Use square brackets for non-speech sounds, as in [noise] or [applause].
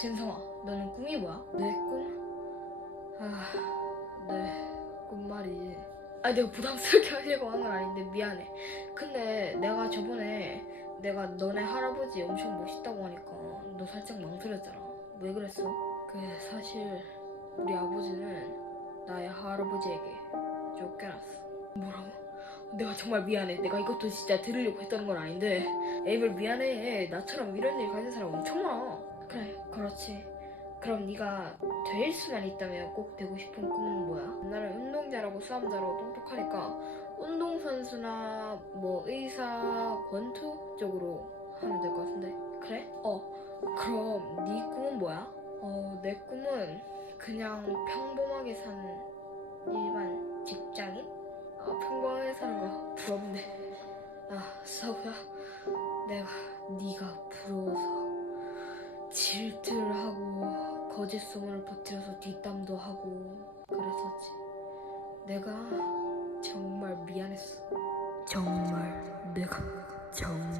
젠성아, 너는 꿈이 뭐야? 내 꿈? 아, 내 꿈 말이지. 아, 내가 부담스럽게 [laughs] 하려고 한 건 아닌데 미안해. 근데 내가 저번에 내가 너네 할아버지 엄청 멋있다고 하니까 너 살짝 망설였잖아. 왜 그랬어? 그 사실 우리 아버지는 나의 할아버지에게 쫓겨났어. 뭐라고? 내가 정말 미안해. 내가 이것도 진짜 들으려고 했던 건 아닌데. 에이블 미안해. 나처럼 이런 일 가진 사람 엄청 많아. 그래, 그렇지. 그럼 네가 될 수만 있다면 꼭 되고 싶은 꿈은 뭐야? 나는 운동자라고 수험 잘하고 똑똑하니까 운동선수나 뭐 의사, 권투 쪽으로 하면 될 것 같은데. 그래? 어. 그럼 네 꿈은 뭐야? 어, 내 꿈은 그냥 평범하게 사는 일반 직장인? 아, 평범하게 사는 거 부럽네. 아, 서구야. 내가 네가 부러워서 질투를 하고 거짓 소문을 퍼뜨려서 뒷담도 하고 그랬었지. 내가 정말 미안했어. 정말 내가 정말